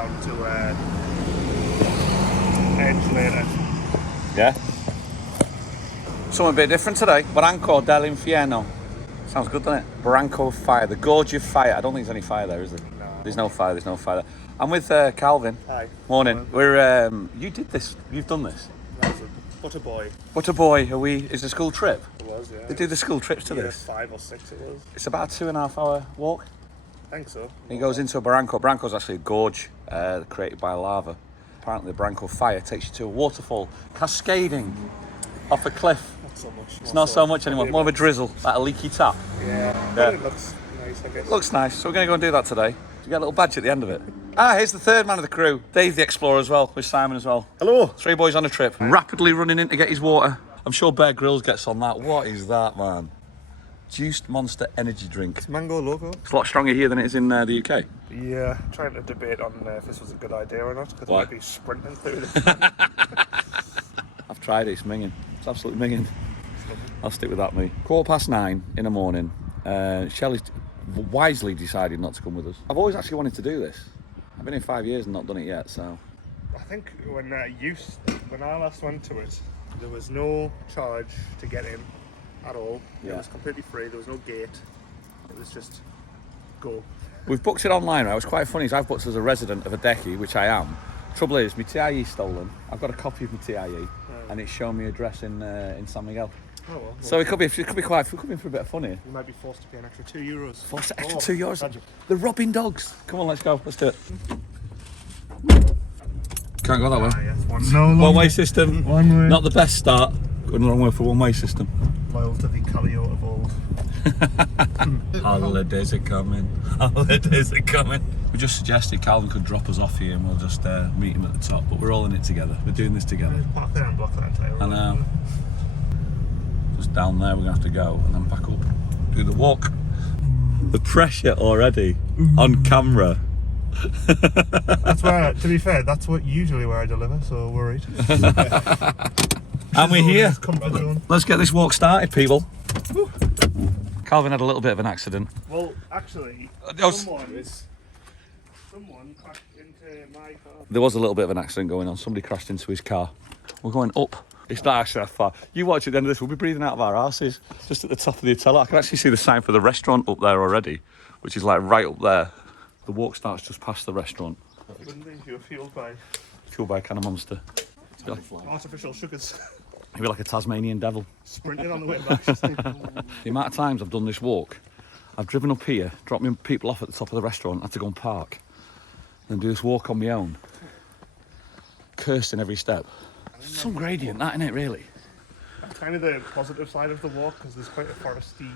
down to Edge later. Yeah. Something a bit different today. Barranco dell'Inferno. Sounds good, doesn't it? Barranco fire. The Gorge of fire. I don't think there's any fire there, is there? No. There's no fire. There's no fire there. I'm with Calvin. Hi. Morning. We're you did this. You've done this. That was a butter boy. Butter boy. Are we? Is the school trip? It was, yeah. They do the school trips to Year this. 5 or 6 it was. It's about a 2.5 hour walk. I think so. He goes into a barranco. Barranco's actually a gorge created by lava. Apparently the barranco fire takes you to a waterfall cascading off a cliff. Not so much. It's not so much anymore, more of a drizzle, like a leaky tap. Yeah, but it looks nice, I guess. Looks nice, so we're going to go and do that today. You get a little badge at the end of it. Ah, here's the third man of the crew, Dave the Explorer as well, with Simon as well. Hello. 3 boys on a trip, rapidly running in to get his water. I'm sure Bear Grylls gets on that. What is that, man? Juiced Monster energy drink. It's mango logo. It's a lot stronger here than it is in the UK. Yeah, trying to debate on if this was a good idea or not, because I Why? might be sprinting through this. I've tried it, it's minging. It's absolutely minging. I'll stick with that, me. 9:15 in the morning. Shelley's wisely decided not to come with us. I've always actually wanted to do this. I've been in 5 years and not done it yet, so. I think when I last went to it, there was no charge to get in at all. Yeah. It was completely free. There was no gate. It was just go. We've booked it online, right? What's quite funny is I've booked as a resident of Adeki, which I am. Trouble is, my TIE stolen. I've got a copy of my TIE, and it's showing me address in San Miguel. Oh well. So it could be quite. We're coming for a bit of fun here. You might be forced to pay an extra €2. Forced extra €2. They're robbing dogs. Come on, let's go. Let's do it. Can't go that way. Yes, One-way system. One way. Not the best start. Going the wrong way for one-way system. Loyal to the Calio of old. Holidays are coming. Holidays are coming. We just suggested Calvin could drop us off here and we'll just meet him at the top. But we're all in it together. We're doing this together. Park there and block that entire road. I know. Just down there we're going to have to go and then back up. Do the walk. The pressure already on camera. That's where, to be fair, that's usually where I deliver, so worried. And we're here. Comfort zone. Let's get this walk started, people. Woo. Calvin had a little bit of an accident. Well, actually, Oh, someone crashed into my car. There was a little bit of an accident going on. Somebody crashed into his car. We're going up. It's not actually that far. You watch at the end of this, we'll be breathing out of our arses. Just at the top of the Otelo. I can actually see the sign for the restaurant up there already, which is like right up there. The walk starts just past the restaurant. Wouldn't they? You were fueled by Fueled by a can of Monster. artificial sugars. Maybe like a Tasmanian devil. Sprinting on the way back. The amount of times I've done this walk, I've driven up here, dropped my people off at the top of the restaurant, had to go and park, then do this walk on my own. Cursed in every step. Some gradient, that isn't it, really? That's kind of the positive side of the walk, because there's quite a foresty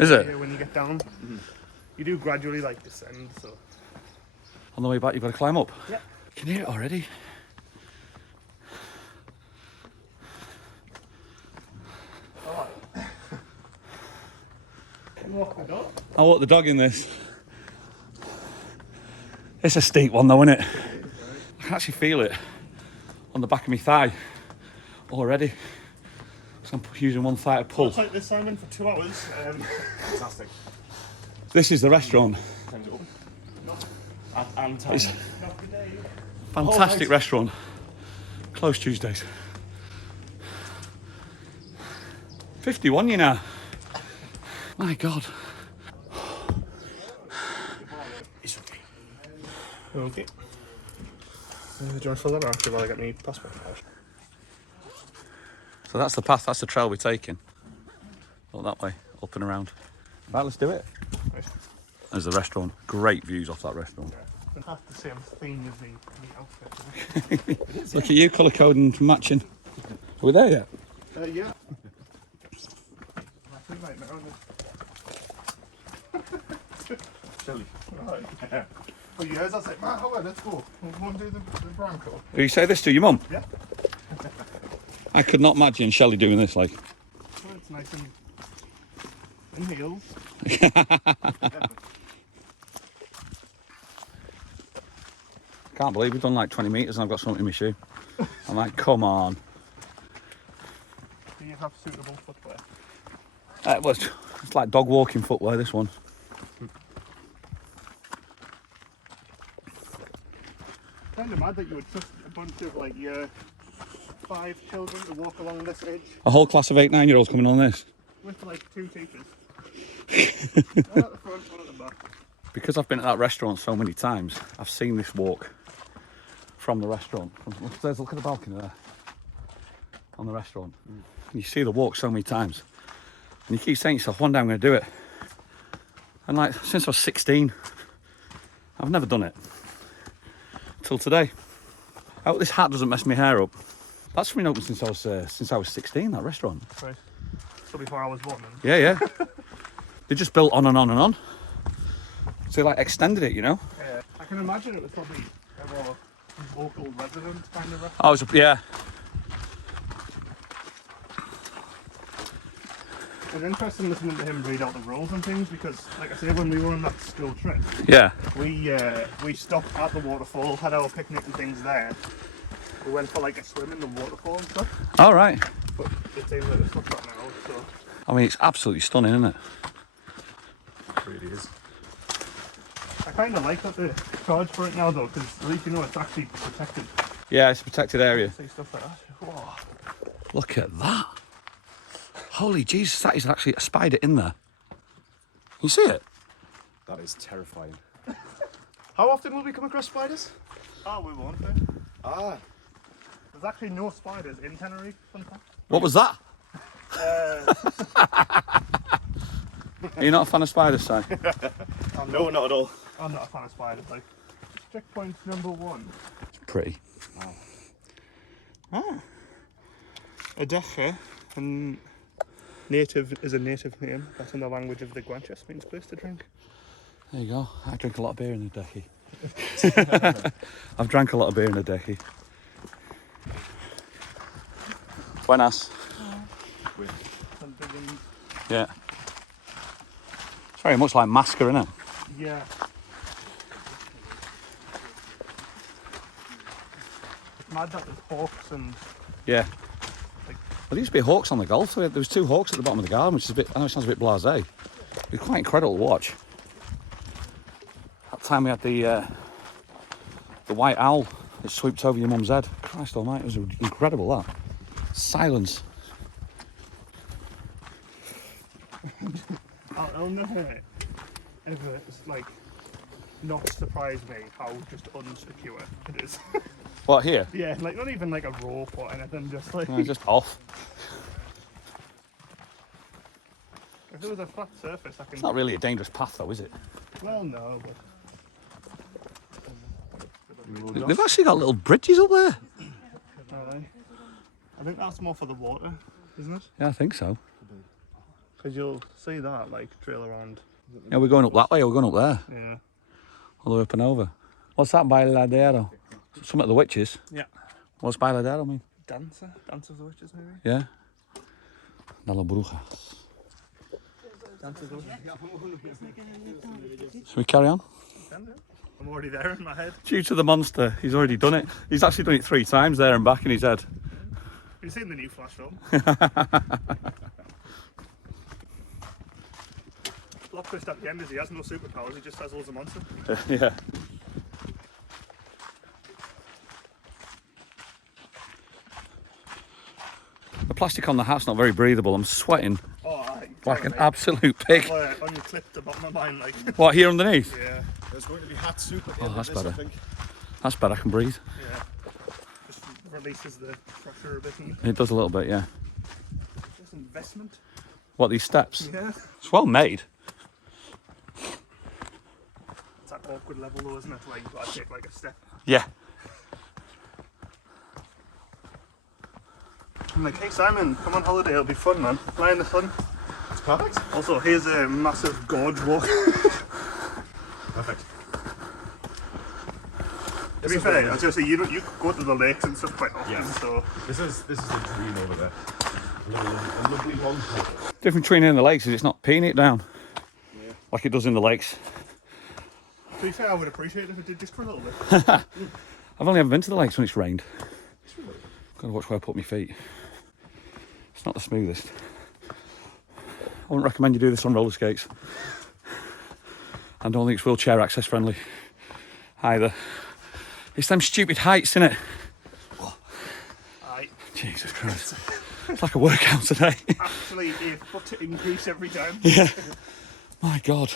Is it? area when you get down. You do gradually descend, so. On the way back, you've got to climb up. Yeah. You can hear it already. Walk the dog. I'll walk the dog in this. It's a steep one though, isn't it? I can actually feel it on the back of my thigh already. So I'm using one thigh to pull. Looks like this, Simon, for 2 hours. Fantastic. This is the restaurant. Time's open. And time. It's fantastic restaurant. Closed Tuesdays. 51, you know. My God. It's okay. Okay. Do you want to fill that out while I get my passport? So that's the path, that's the trail we're taking. Go that way, up and around. Right, let's do it. Right. There's the restaurant. Great views off that restaurant. Yeah. It has the same theme as the outfit. Look at you, colour coding and matching. Are we there yet? Yeah. I think right now. Silly. Right. Yeah. Oh, yes, that's it. Matt, let's go. We'll go and do the Bronco. Do you say this to your mum? Yeah. I could not imagine Shelley doing this, like. Well, it's nice and in heels. Can't believe we've done like 20 metres and I've got something in my shoe. I'm like, come on. Do you have suitable footwear? Well, it's like dog walking footwear, this one. Kind of mad that you would trust a bunch of like your 5 children to walk along this edge A whole class of 8, 9-year-olds coming on this. with like 2 teachers. One at the front, one at the back. Because I've been at that restaurant so many times, I've seen this walk from the restaurant. Look upstairs, look at the balcony there. On the restaurant. And you see the walk so many times. And you keep saying to yourself, one day I'm going to do it. And like, since I was 16, I've never done it. Till today. I hope this hat doesn't mess my hair up. That's been open since I was 16, that restaurant. Right. So before I was born then? Yeah, yeah. They just built on and on and on. So they like extended it, you know? Yeah. I can imagine it was probably a more local resident kind of restaurant. Oh, it was, yeah. It was interesting listening to him read out the rules and things because, like I say, when we were on that school trip, Yeah. we stopped at the waterfall, had our picnic and things there. We went for like a swim in the waterfall and stuff, All right. but it seems like it's stopped that now, so... I mean, it's absolutely stunning, isn't it? It really is. I kind of like that they charge for it now though, because at least you know it's actually protected. Yeah, it's a protected area. See stuff like that. Whoa. Look at that. Holy Jesus, that is actually a spider in there. You see it? That is terrifying. How often will we come across spiders? Oh, we won't do. Ah, There's actually no spiders in Tenerife, fun fact. What was that? Are you not a fan of spiders, Si? no, not at all. I'm not a fan of spiders, like. Checkpoint number 1. It's pretty. Adeche, and native is a native name. That's in the language of the Guanches, means place to drink. There you go. I drink a lot of beer in a decky. I've drank a lot of beer in a decky. Buenas. Some big ones. Yeah. It's very much like Masca, isn't it? Yeah. It's mad that there's hawks and Yeah. like. Well, there used to be hawks on the golf. There was 2 hawks at the bottom of the garden, which is a bit, I know it sounds a bit blasé. It was quite incredible to watch. That time we had the white owl that swooped over your mum's head. Christ almighty, it was incredible, that. Silence. I'll never ever like not surprise me how just unsecure it is. What, here? Yeah, like not even like a rope or anything, just like No, just off. if there was a flat surface I can. It's not really a dangerous path though, is it? Well, no, but They've actually got little bridges up there. I think that's more for the water, isn't it? Yeah, I think so. Because you'll see that like trail around. Yeah, we're going up that way or we're going up there. Yeah. All the way up and over. What's that, bailadero? Some of the witches. Yeah. What's bailadero mean? Dancer of the witches, maybe. Yeah. De las brujas. Dancer of the witches. Shall we carry on? I'm already there in my head. Due to the monster, he's already done it. He's actually done it 3 times there and back in his head. Have you seen the new Flash film? Plot twist at the end is he has no superpowers, he just has loads of monsters. Yeah. The plastic on the hat's not very breathable. I'm sweating Oh, like an absolute pig. on your clip to bottom of mine, like. What, here underneath? Yeah, There's going to be hat soup at the Oh, end of that's this, I better. think. That's better, I can breathe. yeah. Just releases the pressure a bit. And It does a little bit, yeah. just investment. What, these steps? Yeah. It's well made. It's that awkward level though, isn't it? Like you've got to take like a step. Yeah. I'm like, hey Simon, come on holiday, it'll be fun, man. Lie in the sun. It's perfect. Also, here's a massive gorge walk. Perfect. To be fair, I was going to say, you go to the lakes and stuff quite often, Yes. so... This is a dream over there. A lovely long hike. Difference between it and the lakes is it's not peeing it down like it does in the lakes. To be fair, I would appreciate it if it did just for a little bit. I've only ever been to the lakes when it's rained. Gotta watch where I put my feet. It's not the smoothest. I wouldn't recommend you do this on roller skates. I don't think it's wheelchair access friendly either. It's them stupid heights, innit? Aye. Jesus Christ. It's like a workout today. Actually, a foot increase every time. Yeah. My God.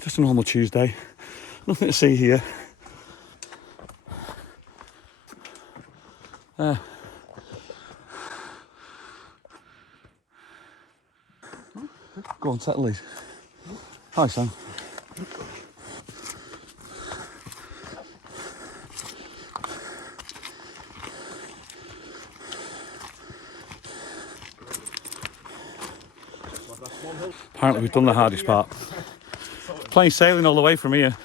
Just a normal Tuesday. Nothing to see here. Go on, settle these. Hi, Sam. Apparently we've done the hardest part. Plain sailing all the way from here.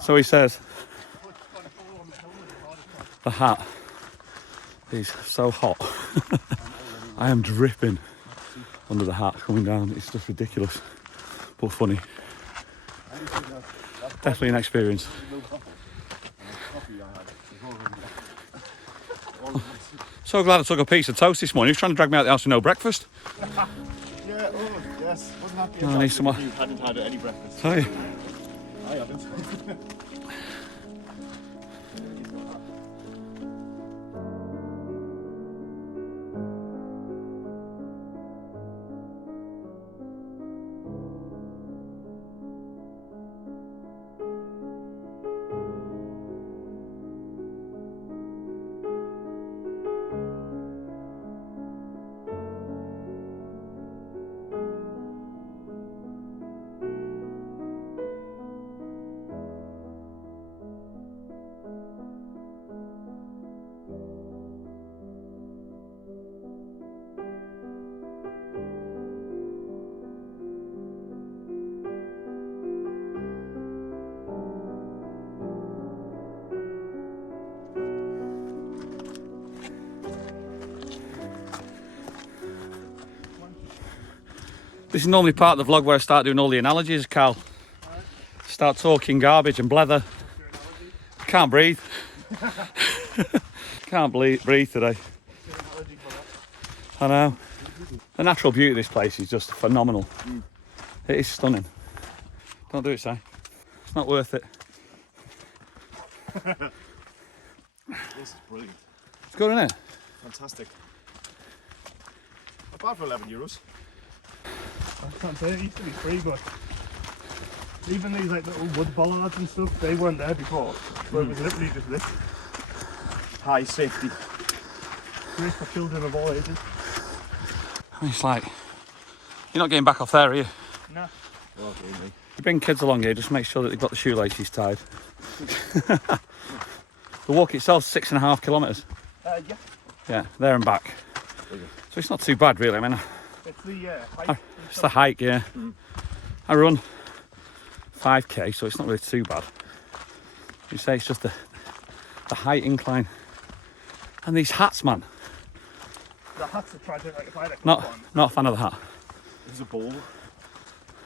So he says. The hat is so hot. I am dripping under the hat coming down. It's just ridiculous, but funny. Definitely an experience. So glad I took a piece of toast this morning. He was trying to drag me out the house with no breakfast. Yeah, oh, yes. Wasn't happy I need some more. you hadn't had any breakfast. Sorry. I haven't. This is normally part of the vlog where I start doing all the analogies, Carl. Start talking garbage and blether. Can't breathe. Can't breathe today. I know. The natural beauty of this place is just phenomenal. It is stunning. Don't do it, Si. It's not worth it. This is brilliant. It's good, isn't it? Fantastic. Not bad for €11. I can't say it used to be free, but even these like little wood bollards and stuff, they weren't there before. So it was literally just this. High safety. Great for children of all ages. It's like, you're not getting back off there, are you? No. Well, really. You bring kids along here, just make sure that they've got the shoelaces tied. The walk itself 6.5 kilometres. Yeah. Yeah, there and back. So it's not too bad, really. I mean, It's the height. it's the hike, yeah. I run 5k, so it's not really too bad. You say it's just the height incline. And these hats, man. The hats are tragic, like if I had a clip Not on. a fan of the hat. There's a ball.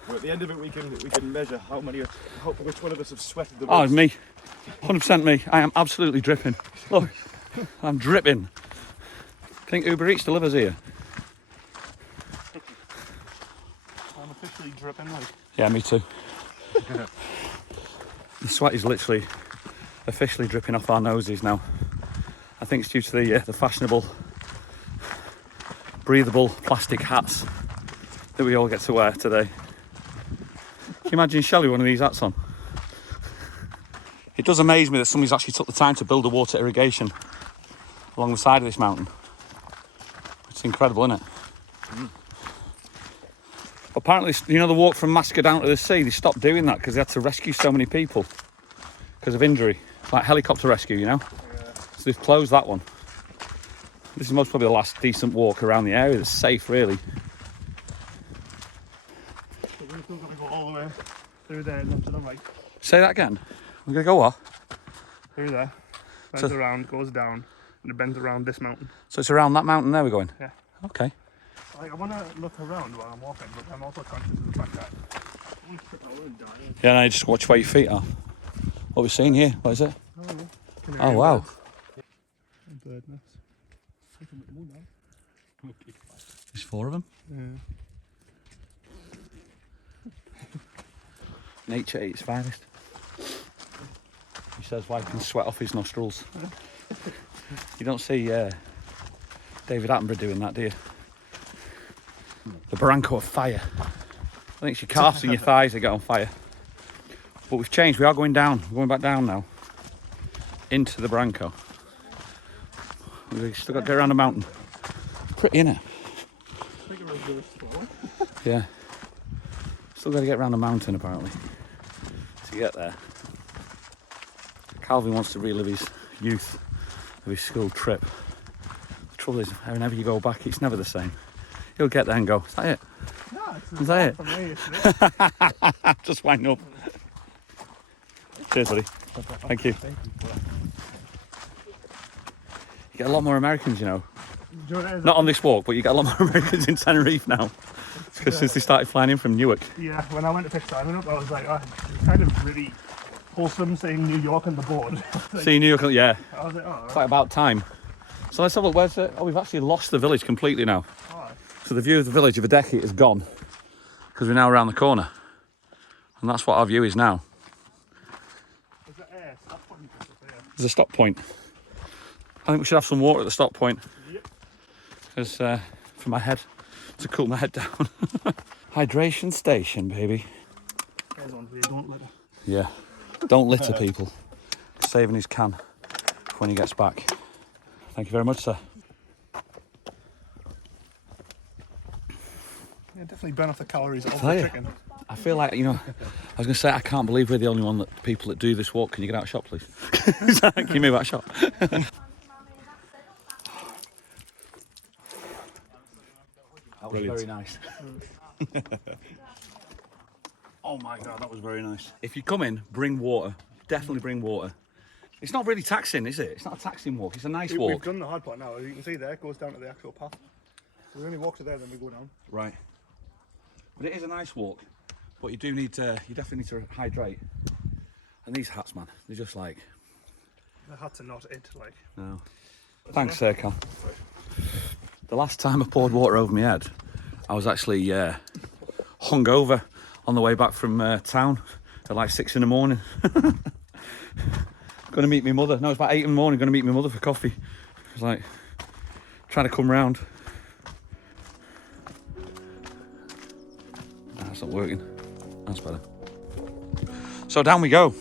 Well, at the end of it, we can measure which one of us have sweated the most. Oh, it's me. 100% me. I am absolutely dripping. Look, I'm dripping. Think Uber Eats delivers here? I'm officially dripping like. Yeah, me too. The sweat is literally officially dripping off our noses now. I think it's due to the fashionable, breathable plastic hats that we all get to wear today. Can you imagine Shelley one of these hats on? It does amaze me that somebody's actually took the time to build a water irrigation along the side of this mountain. It's incredible, isn't it? Apparently, you know, the walk from Masca down to the sea, they stopped doing that because they had to rescue so many people because of injury. It's like helicopter rescue, you know? Yeah. So they've closed that one. This is most probably the last decent walk around the area that's safe, really. But we're still gonna go all the way through there and then to the right. Say that again. We're going to go what? Through there. Bends So- around, goes down, and it bends around this mountain. So it's around that mountain there we're going? Yeah. Okay. Like, I want to look around while I'm walking, but I'm also conscious of the fact that I want to trip over and die. Yeah, no, just watch where your feet are. What we're seeing here, what is it? Oh, Oh, wow. Bird nest. There's 4 of them. Yeah. Nature at its finest. He says wiping sweat off his nostrils. You don't see David Attenborough doing that, do you? The barranco of fire. I think it's your calves and your thighs that get on fire. But we've changed. We are going down. We're going back down now. Into the barranco. We've still got to get around the mountain. Pretty, innit? Yeah. Still got to get around the mountain, apparently, to get there. Calvin wants to relive his youth of his school trip. The trouble is, whenever you go back, it's never the same. He'll get there and go, is that it? No, Is that it? for me, it's Just wind up. Cheers, buddy. Thank you. You get a lot more Americans, you know. Do you know what it is? Not on this walk, but you get a lot more Americans in Tenerife now. Because since they started flying in from Newark. Yeah, when I went to pick Simon up, I was like, oh, it's kind of really wholesome saying New York on the board. Like, See New York, yeah. I was like, oh, It's like about time. So let's have a look. Where's it? Oh, we've actually lost the village completely now. oh. So the view of the village of Adeki is gone. Because we're now around the corner. And that's what our view is now. Is it stop point? There's a stop point. I think we should have some water at the stop point. Yep. Because for my head, to cool my head down. Hydration station, baby. There's one for you, don't let it. Yeah. Don't litter, people. Saving his can for when he gets back. Thank you very much, sir. Yeah, definitely burn off the calories of Tell the you. chicken. I feel like, you know, I was going to say, I can't believe we're the only one that people that do this walk. Can you get out of shop, please? Can you move out of shop? That was very nice. Oh my God, that was very nice. If you come in, bring water. Definitely bring water. It's not really taxing, is it? It's not a taxing walk. It's a nice We've walk. done the hard part now. As you can see there, it goes down to the actual path. So we only walk to there, then we go down. Right. But it is a nice walk. But you do need to, you definitely need to hydrate. And these hats, man, they're just like... The hats are not it, like. No. Thanks, Cal. The last time I poured water over my head, I was actually hungover on the way back from town at like 6 in the morning. Going to meet my mother. No, it's about 8 in the morning. Going to meet my mother for coffee. I was like trying to come round. Nah, that's not working. That's better. So down we go.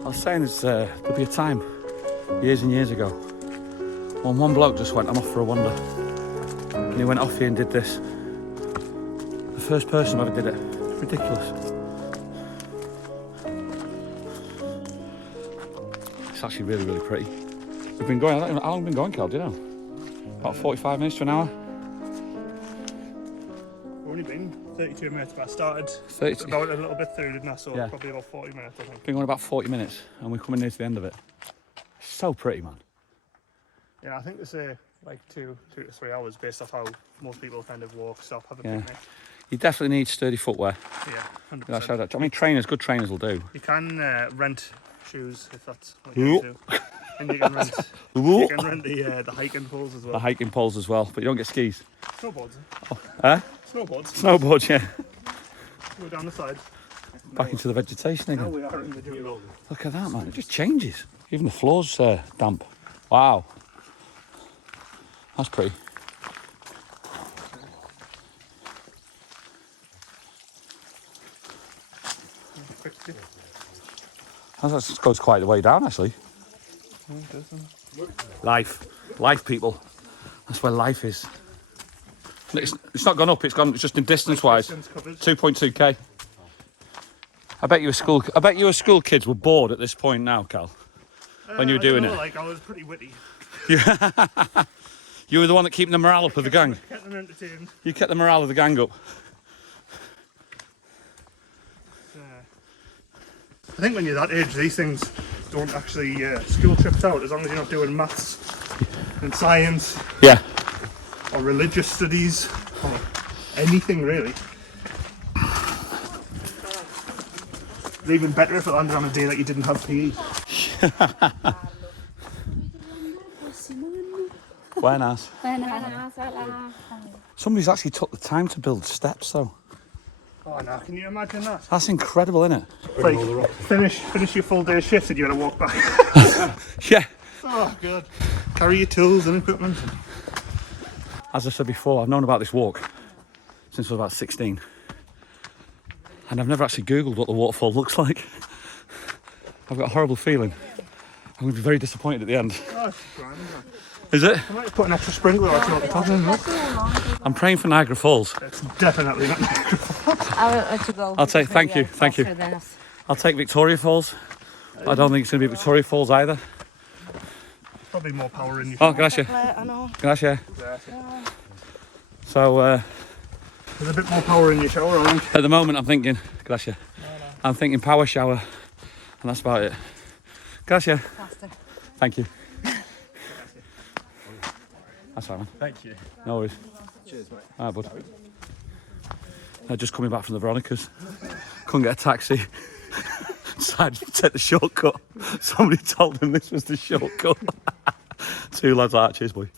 I was saying there'll be a time, years and years ago, when one bloke just went, I'm off for a wander. And he went off here and did this. The first person who ever did it. It's ridiculous. It's actually really, really pretty. We've been going, how long have we been going, Cal, do you know? About 45 minutes to an hour. We've only been 32 minutes, but I started 30. about a little bit through, didn't I? So Yeah. probably about 40 minutes, I think. Been going about 40 minutes and we're coming near to the end of it. It's so pretty, man. Yeah, I think they say like 2 to 3 hours based off how most people kind of walk, stop, have a Yeah. picnic. You definitely need sturdy footwear. Yeah, 100%. That's how that, I mean, trainers, good trainers will do. You can rent shoes if that's what you do. And you can rent, the hiking poles as The well. hiking poles as well, but you don't get skis. Snowboards. Huh? Snowboards. Snowboards, yeah. Go down the side. Back into the vegetation Now again. we are in the jungle. Look at that, man. It just changes. Even the floor's damp. Wow. That's pretty. That goes quite the way down, actually. Life. Life, people. That's where life is. It's not gone up, it's just in distance-wise. Distance covered. 2.2k. I bet you school kids were bored at this point now, Cal. when you were I doing don't know, it? Like, I was pretty witty. You were the one that keeping the morale up of the gang. Kept them entertained. You kept the morale of the gang up. I think when you're that age, these things don't actually school trips out, as long as you're not doing maths and science Yeah. or religious studies or anything really. It's even better if it landed on a day that you didn't have PE. Buenas. Somebody's actually took the time to build steps though. Oh no, can you imagine that? That's incredible, isn't it? Like, finish your full day shift and you gotta walk back. Yeah. Oh god. Carry your tools and equipment. As I said before, I've known about this walk since I was about 16. And I've never actually Googled what the waterfall looks like. I've got a horrible feeling I'm going to be very disappointed at the end. Oh, it's grand, man. Is it? I might put an extra sprinkler or something on top of it. I'm praying for Niagara Falls. It's definitely not. I will let you go. I'll take, thank you. I'll take Victoria Falls. I don't think it's going to be Victoria Falls either. Probably more power in you. Oh, gracias. I know. Gracias. So, There's a bit more power in your shower, I think. at the moment I'm thinking, gracias. I'm thinking power shower, and that's about it. Gracias. Faster. Thank you. That's right, man. Thank you. No worries. Cheers, mate. Alright, bud. Just coming back from the Veronicas. Couldn't get a taxi. Decided to take the shortcut. Somebody told them this was the shortcut. Two lads like, cheers, boy.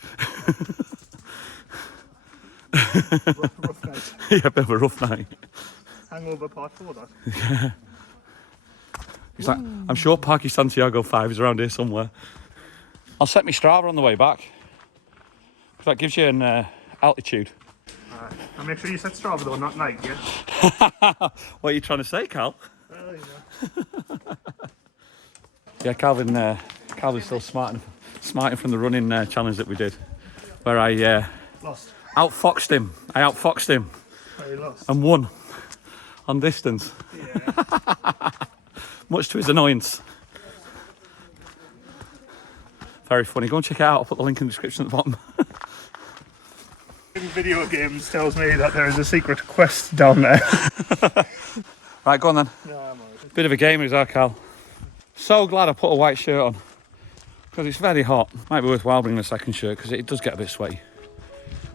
Rough night. Yeah, a bit of a rough night. Hangover part 4, that. He's like, I'm sure Parky Santiago 5 is around here somewhere. I'll set my Strava on the way back. Because that gives you an altitude. And make sure you set Strava though, not Nike, yeah? What are you trying to say, Cal? Well, you know. Yeah, Calvin's still smarting from the running challenge that we did. Where I Lost. outfoxed him. Very lost. And won on distance. Yeah. Much to his annoyance. Very funny. Go and check it out. I'll put the link in the description at the bottom. In video games tells me that there is a secret quest down there. Right, go on then. No, I'm alright. Bit of a gamer is our Cal. So glad I put a white shirt on. Because it's very hot. Might be worthwhile bringing a second shirt because it does get a bit sweaty.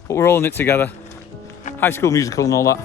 But we're all in it together. High School Musical and all that.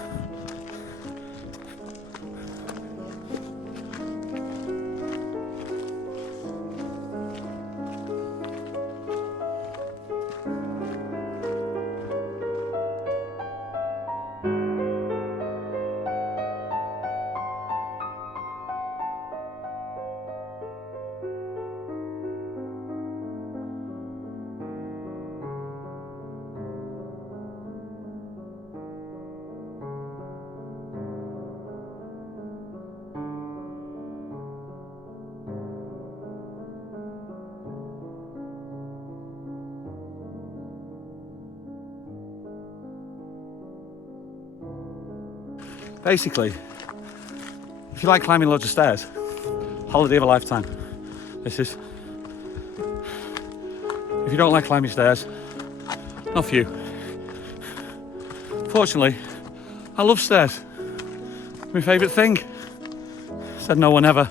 Basically, if you like climbing loads of stairs, holiday of a lifetime. This is. If you don't like climbing stairs, not for you. Fortunately, I love stairs. It's my favourite thing. Said no one ever.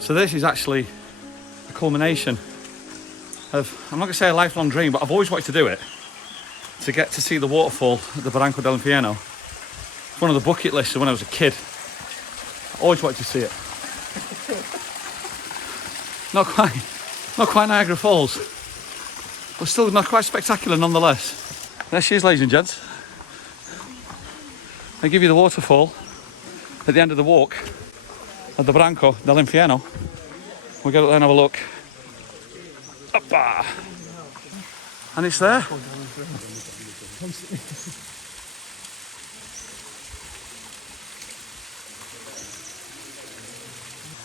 So this is actually a culmination I'm not going to say a lifelong dream, but I've always wanted to do it. To get to see the waterfall at the Barranco dell'Inferno. It's one of the bucket lists of when I was a kid. I always wanted to see it. Not quite Niagara Falls, but still not quite spectacular nonetheless. There she is, ladies and gents. They give you the waterfall at the end of the walk at the Barranco dell'Inferno. We'll go up there and have a look. Oppa! And it's there.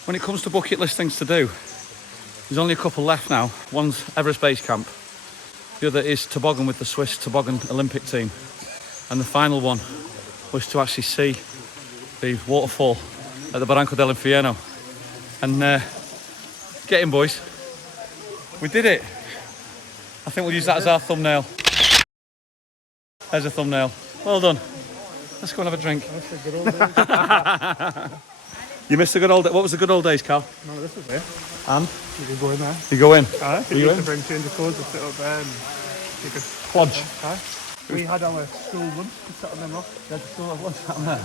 When it comes to bucket list things to do, there's only a couple left now. One's Everest Base Camp. The other is toboggan with the Swiss toboggan Olympic team. And the final one was to actually see the waterfall at the Barranco dell'Inferno. And get in, boys. We did it. I think we'll use that as our thumbnail. There's a thumbnail. Well done. Let's go and have a drink. You missed the good old days. What was the good old days, Carl? No, this is it. And? You can go in there. You go in? Aye. You used to bring change of clothes and sit up there and you could... Plodge. Aye. We had our school lunch to sit on them rock. You had the school of lunch down there.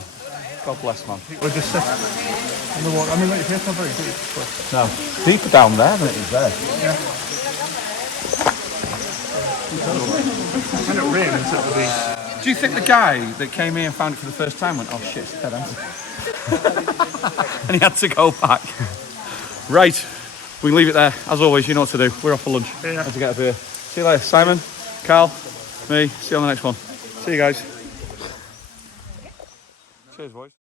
God bless, man. We'll just sit on the walk. I mean, like, your face not very deep, but... No. Deeper down there than it is there. Yeah. When it rains, it'll be... Do you think the guy that came here and found it for the first time went, oh shit, it's dead empty? And he had to go back. Right, we can leave it there. As always, you know what to do. We're off for lunch. Yeah. Have to get a beer. See you later. Simon, Carl, me. See you on the next one. See you guys. Cheers, boys.